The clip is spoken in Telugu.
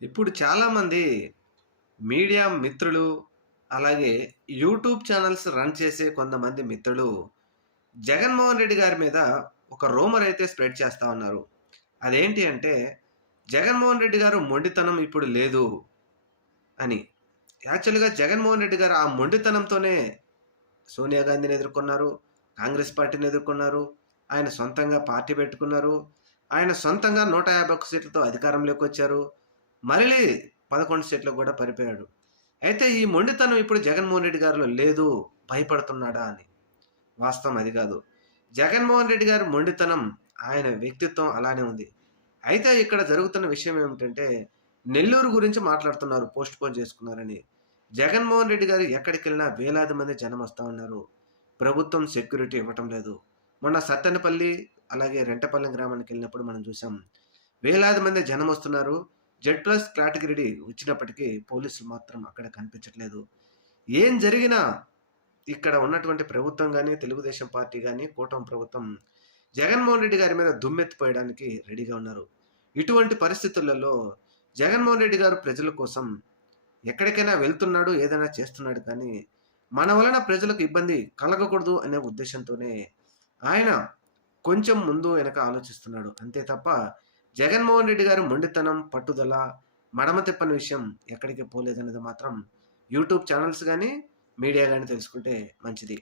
ఇప్పుడు చాలామంది మీడియా మిత్రులు, అలాగే యూట్యూబ్ ఛానెల్స్ రన్ చేసే కొంతమంది మిత్రులు, జగన్మోహన్ రెడ్డి గారి మీద ఒక రూమర్ అయితే స్ప్రెడ్ చేస్తా ఉన్నారు. అదేంటి అంటే, జగన్మోహన్ రెడ్డి గారు మొండితనం ఇప్పుడు లేదు అని. యాక్చువల్‌గా జగన్మోహన్ రెడ్డి గారు ఆ మొండితనంతోనే సోనియా గాంధీని ఎదుర్కొన్నారు, కాంగ్రెస్ పార్టీని ఎదుర్కొన్నారు, ఆయన సొంతంగా పార్టీ పెట్టుకున్నారు, ఆయన సొంతంగా 151 సీట్లతో అధికారంలోకొచ్చారు. మళ్ళీ 11 సీట్లకు గూడా పడిపోయాడు. అయితే ఈ మొండితనం ఇప్పుడు జగన్మోహన్ రెడ్డి గారిలో లేదు. భయపడుతున్నాడా అని. వాస్తవం అది గాదు. జగన్మోహన్ రెడ్డి గారి మొండితనం, ఆయన వ్యక్తిత్వం అలానే ఉంది. అయితే ఇక్కడ జరుగుతున్న విషయం ఏమిటంటే, నెల్లూరు గురించి మాట్లాడుతున్నారు పోస్ట్‌పోన్ చేసుకున్నారని. జగన్మోహన్ రెడ్డి గారు ఎక్కడికెళ్ళినా వేలాది మంది జనమొస్తా ఉన్నారు. ప్రభుత్వం సెక్యూరిటీ ఇవ్వటం లేదు. మొన్న సత్తెనపల్లి, అలాగే రెంటపల్లి గ్రామానికెళ్ళినప్పుడు మనం చూసాం. వేలాది మంది జనమొస్తున్నారు. జెడ్ ప్లస్ కేటగిరీ వచ్చినప్పటికీ పోలీసులు మాత్రం అక్కడ కనిపించట్లేదు. ఏం జరిగినా ఇక్కడ ఉన్నటువంటి ప్రభుత్వం గాని, తెలుగుదేశం పార్టీ గాని, కూటమి ప్రభుత్వం జగన్మోహన్ రెడ్డి గారి మీద దుమ్మెత్తిపోయడానికి రెడీగా ఉన్నారు. ఇటువంటి పరిస్థితులలో జగన్మోహన్ రెడ్డి గారు ప్రజల కోసం ఎక్కడికైనా వెళ్తున్నాడు, ఏదైనా చేస్తున్నాడు కానీ, మన వలన ప్రజలకు ఇబ్బంది కలగకూడదు అనే ఉద్దేశ్యంతోనే ఆయన కొంచెం ముందు వెనక ఆలోచిస్తున్నాడు. అంతే తప్ప జగన్మోహన్ రెడ్డి గారి మొండితనం, పట్టుదల, మడమ తిప్పని విషయం ఎక్కడికి పోలేదనేది మాత్రం యూట్యూబ్ ఛానెల్స్ గాని, మీడియా గాని తెలుసుకుంటే మంచిది.